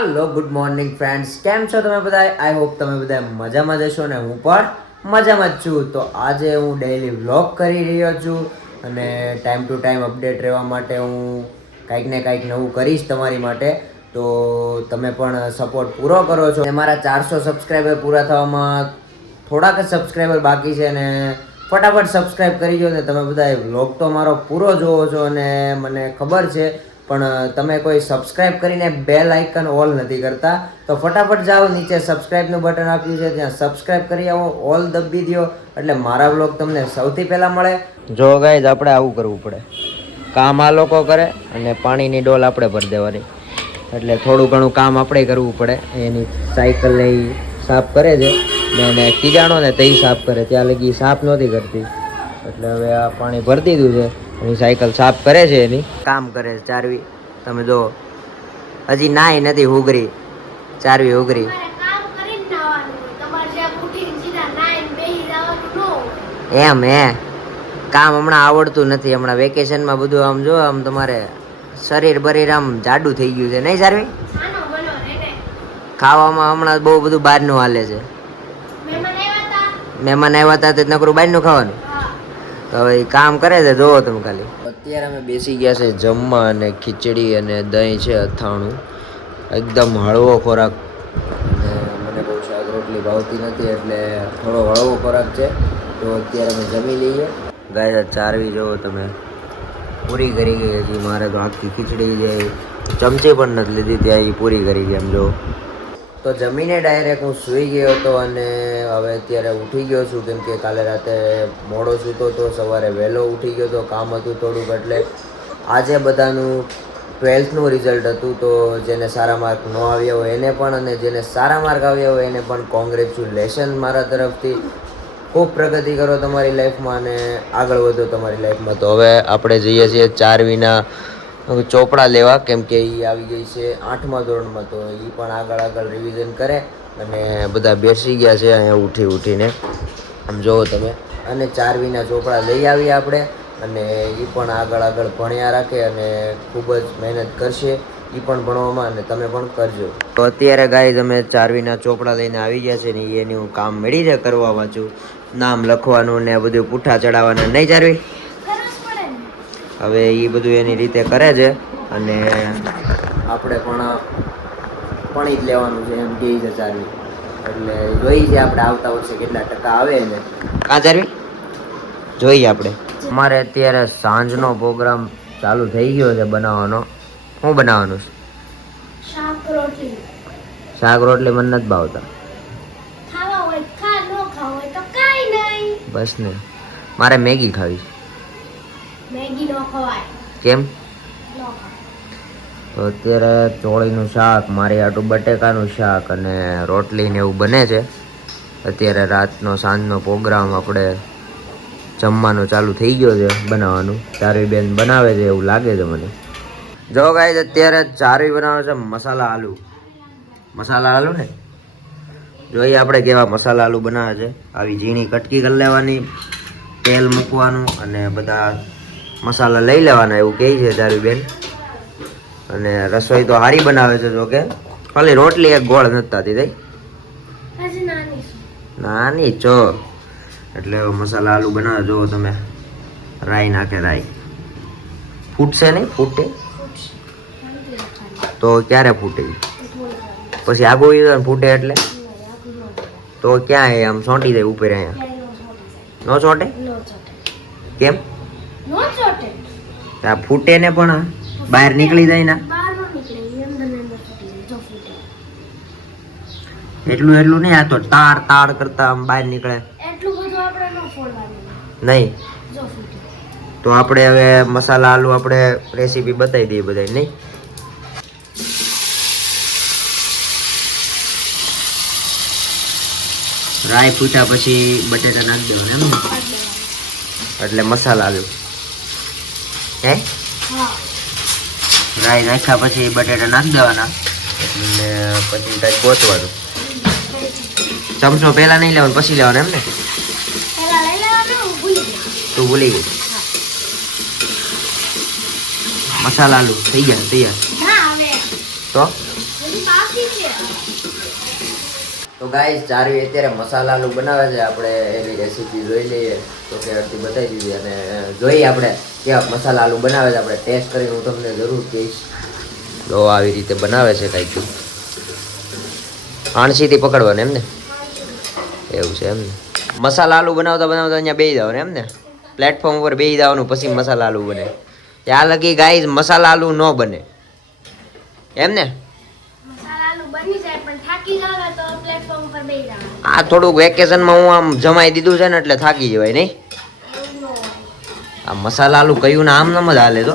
હાલો good morning friends કેમ છો તમે બધા આઈ હોપ તમે બધા મજામાં જશો ને હું પણ મજામાં જ છું. તો આજે હું ડેઈલી વ્લોગ કરી રહ્યો છું અને ટાઈમ ટુ ટાઈમ અપડેટ રહેવા માટે હું કાંઈક ને કાંઈક નવું કરીશ તમારી માટે. તો તમે પણ સપોર્ટ પૂરો કરો છો. અને મારા ચારસો સબસ્ક્રાઈબર પૂરા થવામાં થોડાક જ સબસ્ક્રાઈબર બાકી છે ને ફટાફટ સબસ્ક્રાઈબ કરી દો ને તમે બધા વ્લોગ તો મારો પૂરો જોવો છો અને મને ખબર છે પણ તમે કોઈ સબસ્ક્રાઇબ કરીને બેલ આઇકન ઓલ નથી કરતા, તો ફટાફટ જાઓ, નીચે સબસ્ક્રાઇબનું બટન આપ્યું છે, ત્યાં સબસ્ક્રાઇબ કરી આવો ઓલ દબી દો એટલે મારા બ્લોગ તમને સૌથી પહેલાં મળે. જો ગાઈઝ આપણે આવું કરવું પડે. કામ આ લોકો કરે અને પાણીની ડોલ આપણે ભરી દેવાની. એટલે થોડું ઘણું કામ આપણે કરવું પડે. એની સાયકલ ને સાફ કરે છે. ને એને કીજાણો ને તે સાફ કરે. ત્યાં લગી સાફ નહોતી કરતી. એટલે હવે આ પાણી ભરી દીધું છે. એની સાયકલ સાફ કરે છે એની. કામ કરે છે ચારવી. તમે જો હજી નાય નથી હુગરી ચારવી હુગરી. એમ હે. કામ હમણાં આવડતું નથી. હમણાં વેકેશનમાં બધું આમ જો આમ તમારે શરીર બરીર આમ જાડું થઈ ગયું છે. નહીં ચારવી? નાનો બનો રેને. ખાવામાં હમણાં બહુ બધું બહારનું હાલે છે. મહેમાન આવ્યા હતા તે નકરું બહારનું ખાવાનું. હા. હવે એ કામ કરે છે, જોવો તમે ખાલી. અત્યારે અમે બેસી ગયા છે જમવા અને ખીચડી અને દહીં છે અથાણું. એકદમ હળવો ખોરાક. મને બહુ શાક રોટલી ભાવતી નથી, એટલે થોડો હળવો ખોરાક છે. તો અત્યારે અમે જમી લઈએ. ગાય ચારવી જોવો તમે. પૂરી કરી ગઈ હજી, મારે તો આખી ખીચડી જે ચમચી પણ નથી લીધી, ત્યાં એ પૂરી કરી ગઈ એમ જો તો જમીને ડાયરેક્ટ હું સૂઈ ગયો હતો અને હવે અત્યારે ઉઠી ગયો છું. કેમ કે કાલે રાતે મોડો સૂતો હતો, સવારે વહેલો ઉઠી ગયો હતો કામ હતું થોડુંક એટલે આજે બધાનું ટ્વેલ્થનું રિઝલ્ટ હતું. તો જેને સારા માર્ક ન આવ્યા હોય એને પણ અને જેને સારા માર્ક આવ્યા હોય એને પણ કોંગ્રેચ્યુલેશન મારા તરફથી. ખૂબ પ્રગતિ કરો તમારી લાઈફમાં અને આગળ વધો તમારી લાઈફમાં તો હવે આપણે જઈએ છીએ ચાર વિના ચોપડા લેવા, કેમ કે એ આવી ગઈ છે આઠમા ધોરણમાં, તો એ પણ આગળ આગળ રિવિઝન કરે અને બધા બેસી ગયા છે અહીંયા ઉઠી ઉઠીને. આમ જોવો તમે. અને ચાર વિના ચોપડા લઈ આવીએ આપણે અને એ પણ આગળ આગળ ભણ્યા રાખે અને ખૂબ જ મહેનત કરશે. એ પણ ભણવામાં અને તમે પણ કરજો. તો અત્યારે ગાય તમે ચારવીના ચોપડા લઈને આવી ગયા છે ને હું કામ મળી જાય કરવા વાંચું નામ લખવાનું ને આ બધું પૂઠા ચડાવવાના. નહીં ચારવી. હવે એ બધું એની રીતે કરે છે અને આપણે પણ પણ જ લેવાનું છે એમ કે છે ચારવી એટલે જોઈ છે આપણે આવતા વર્ષે કેટલા ટકા આવે ને. કાં ચારવી જોઈએ આપણે. અમારે અત્યારે સાંજનો પ્રોગ્રામ ચાલુ થઈ ગયો છે બનાવવાનો. શું બનાવવાનું છે? શાક રોટલી. શાક રોટલી મને નથી ભાવતા. બસ ને. મારે મેગી ખાવી છે. મેગી ન ખવાય. કેમ? તો અત્યારે ચોળીનું શાક મારી આટું બટેકાનું શાક અને રોટલી ને એવું બને છે. અત્યારે રાતનો સાંજનો પ્રોગ્રામ આપણે જમવાનો ચાલુ થઈ ગયો છે બનાવવાનું. ચારવી બેન બનાવે છે એવું લાગે છે મને. જો ગાય અત્યારે ચારવી બનાવે છે મસાલા આલુ. મસાલા આલુ ને? જોઈએ આપણે કેવા મસાલા આલુ બનાવે છે. આવી ઝીણી કટકી કરી લેવાની તેલ મૂકવાનું અને બધા મસાલા લઈ લેવાના એવું કહે છે તારી બેન. અને રસોઈ તો સારી બનાવે છે જો કે. ખાલી રોટલી એક ગોળ નથી થતી થઈ નાની છું. ચો એટલે મસાલા આલુ બનાવે જો તમે. રાઈ નાખે રાઈ. ફૂટશે નહીં? ફૂટે. તો ક્યારે ફૂટે. પછી આગળ ઈ ને ફૂટે એટલે. તો ક્યાં એ આમ સોંટી જાય ઉપર અહીંયા. ન ચોંટે. કેમ? ન ચોંટે. આ ફૂટે ને પણ બહાર નીકળી જાય ને. એટલું એટલું નહીં આ તો તાર તાર કરતા આમ બહાર નીકળે. એટલું બધું આપણે ન ફોડવાનું. નહીં. તો આપણે હવે મસાલા આલુ આપણે રેસીપી બતાવી દઈએ બધાય નહીં? રાઈ ફૂટ્યા પછી બટેટા નાખી દેવાના એમ એટલે મસાલા આલુ. હે? રાઈ નાખ્યા પછી બટેટા નાખી દેવાના. એટલે પછી કાંઈ ગોતવાનું. ચમચો પહેલા નહીં લેવાનો પછી લેવાનો એમ ને? પેલા લઈ લેવાનું હું ભૂલી ગઈ. તું ભૂલી ગઈ? મસાલા આલુ થઈ ગયા તૈયાર? ના તો હવે હજી બાકી છે તો ગાઈસ ચારવી અત્યારે મસાલા આલુ બનાવે છે, આપણે એની રેસીપી જોઈ લઈએ. તો કે અડધી બતાવી દીધી અને જોઈએ આપણે કેવા મસાલા આલુ બનાવે છે. આપણે ટેસ્ટ કરીને હું તમને જરૂર કહીશ. તો આવી રીતે બનાવે છે કાંઈક. આણસીથી પકડવાનું એમને એવું છે એમને મસાલા આલુ બનાવતા બનાવતા અહીંયા બેસી જવાનું એમને પ્લેટફોર્મ ઉપર બેસી જવાનું પછી મસાલા આલુ બને. ત્યાં લગી ગાઈઝ મસાલા આલુ ન બને. એમને મસાલા આલુ બની જાય, પણ થાકી જાવ ને તો પ્લેટફોર્મ પર બેસી જવાનું આ થોડુંક વેકેશનમાં હું આમ જમાઈ દીધું છે ને એટલે થાકી જવાય નહીં? આ મસાલા આલુ કયું ને આમ નમ જ હાલે તો.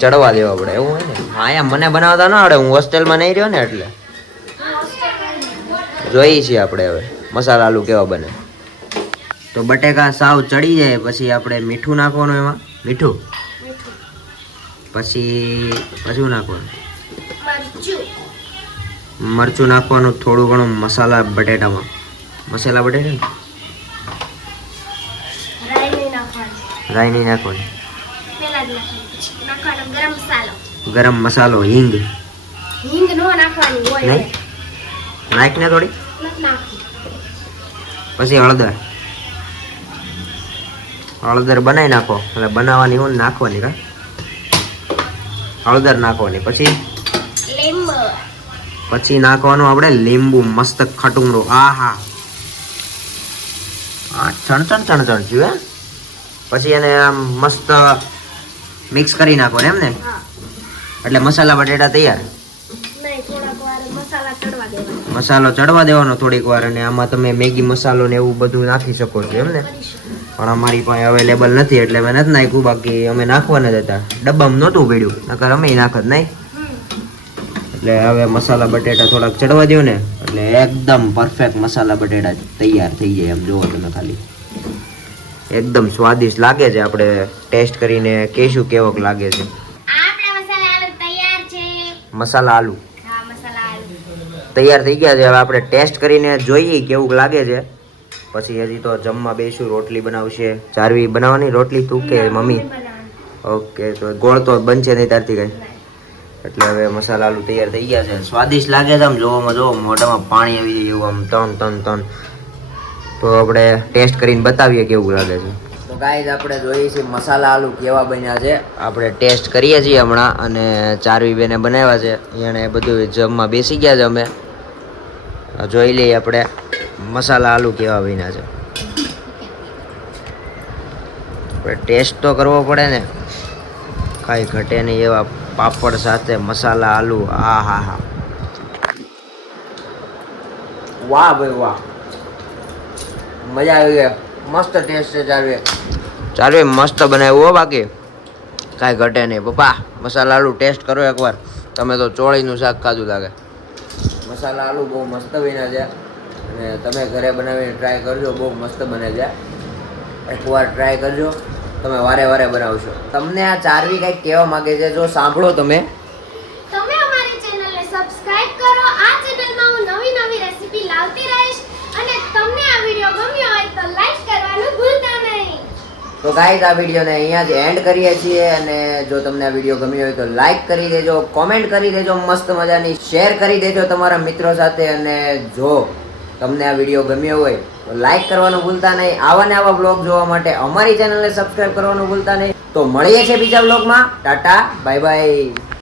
ચડવા દેવા પડે એવું હોય ને? અહીંયા મને બનાવતા ના આવડે હું હોસ્ટેલમાં નહીં રહ્યો ને એટલે. જોઈએ છીએ આપણે હવે મસાલા આલુ કેવા બને. તો બટેકા સાવ ચડી જાય પછી આપણે મીઠું નાખવાનું એમાં? મીઠું? મીઠું. પછી પછી નાખવાનું? મરચું નાખવાનું થોડું ઘણું મસાલા બટેટામાં. મસાલા બટેટા? રાઈ નહીં નાખવાની. ગરમ મસાલો. હિંગ. હિંગ નો નાખવાની હોય નાખ ને થોડી? પછી હળદર. હળદર બનાવી નાખો. એટલે બનાવવાની હું નાખવાની કા? હળદર નાખવાની. પછી પછી નાખવાનું આપણે લીંબુ મસ્ત ખટુંગળું. આ હા આ ચણચણ ચણચણ થયું હે? પછી એને આમ મસ્ત મિક્સ કરી નાખો એમ ને? એટલે મસાલા બટેટા તૈયાર? મસાલા ચડવા દેવાના. થોડીક વાર અને આમાં તમે મેગી મસાલો ને એવું બધું નાખી શકો છો એમ ને? પણ અમારી પાસે અવેલેબલ નથી એટલે મેં નથી નાખ્યું બાકી અમે નાખવાના જ હતા. ડબ્બામાં નહોતું પડ્યું નકર અમે નાખત નહીં. એટલે હવે મસાલા બટેટા થોડાક ચડવા દો ને. એટલે એકદમ પરફેક્ટ મસાલા બટેટા તૈયાર થઈ જાય એમ જુઓ તમે ખાલી. એકદમ સ્વાદિષ્ટ લાગે છે આપણે ટેસ્ટ કરીને કેશું કેવોક લાગે છે. મસાલા આલુ તૈયાર મસાલા આલુ. થઈ ગયા છે. હવે આપણે ટેસ્ટ કરીને જોઈએ કેવું લાગે છે. પછી હજી તો જમવા બેસું રોટલી બનાવશે. ચારવી બનાવવાની રોટલી તું કે મમ્મી? ઓકે તો ગોળ તો બનશે નહીં તારથી કઈ? એટલે હવે મસાલા આલુ તૈયાર થઈ ગયા છે. સ્વાદિષ્ટ લાગે છે આમ જોવામાં જોવો, મોઢામાં પાણી આવી જાય એવું આમ તન તન તન. તો આપણે ટેસ્ટ કરીને બતાવીએ કેવું લાગે છે. તો ગાઈઝ આપણે જોઈએ છીએ મસાલા આલુ કેવા બન્યા છે. આપણે ટેસ્ટ કરીએ છીએ હમણાં અને ચારવી બેને બનાવ્યા છે. એને બધું જમવા બેસી ગયા છે અમે. જોઈ લઈએ આપણે મસાલા આલુ કેવા બન્યા છે. આપણે ટેસ્ટ તો કરવો પડે ને. કાંઈ ઘટે નહીં એવા પાપડ સાથે મસાલા, આલુ, આ, હા હા. વાહ ભાઈ, વાહ. મજા આવી ગઈ. મસ્ત ટેસ્ટ છે ચાલવે ચાલવે મસ્ત બનાવ્યું હો બાકી. કાંઈ ઘટે નહીં. પપ્પા, મસાલા, આલુ ટેસ્ટ કરો એકવાર. તમે તો ચોળીનું શાક ખાધું લાગે. મસાલા, આલુ બહુ મસ્ત બન્યા છે. અને તમે ઘરે બનાવીને ટ્રાય કરજો, બહુ મસ્ત બને છે. એકવાર ટ્રાય કરજો. તમે વારે વારે બનાવશો. તમને આ ચારવી કંઈક કહેવા માંગે છે જો સાંભળો તમે. તમે અમારી ચેનલને સબસ્ક્રાઇબ કરો આ ચેનલમાં હું નવી નવી રેસિપી લાવતી રહીશ અને તમને આ વિડિયો ગમ્યો હોય તો લાઈક કરવાનું ભૂલતા નહીં. તો ગાઈઝ આ વિડીયોને અહીંયા જ એન્ડ કરીએ છીએ અને જો તમને આ વીડિયો ગમ્યો હોય તો લાઈક કરી દેજો કોમેન્ટ કરી દેજો મસ્ત મજાની શેર કરી દેજો તમારા મિત્રો સાથે અને જો તમને આ વીડિયો ગમ્યો હોય તો લાઈક કરવાનું ભૂલતા નહીં, આવા ને આવા બ્લોગ જોવા માટે અમારી ચેનલને સબસ્ક્રાઇબ કરવાનું ભૂલતા નહીં. તો મળીએ છીએ બીજા બ્લોગમાં ટાટા બાય બાય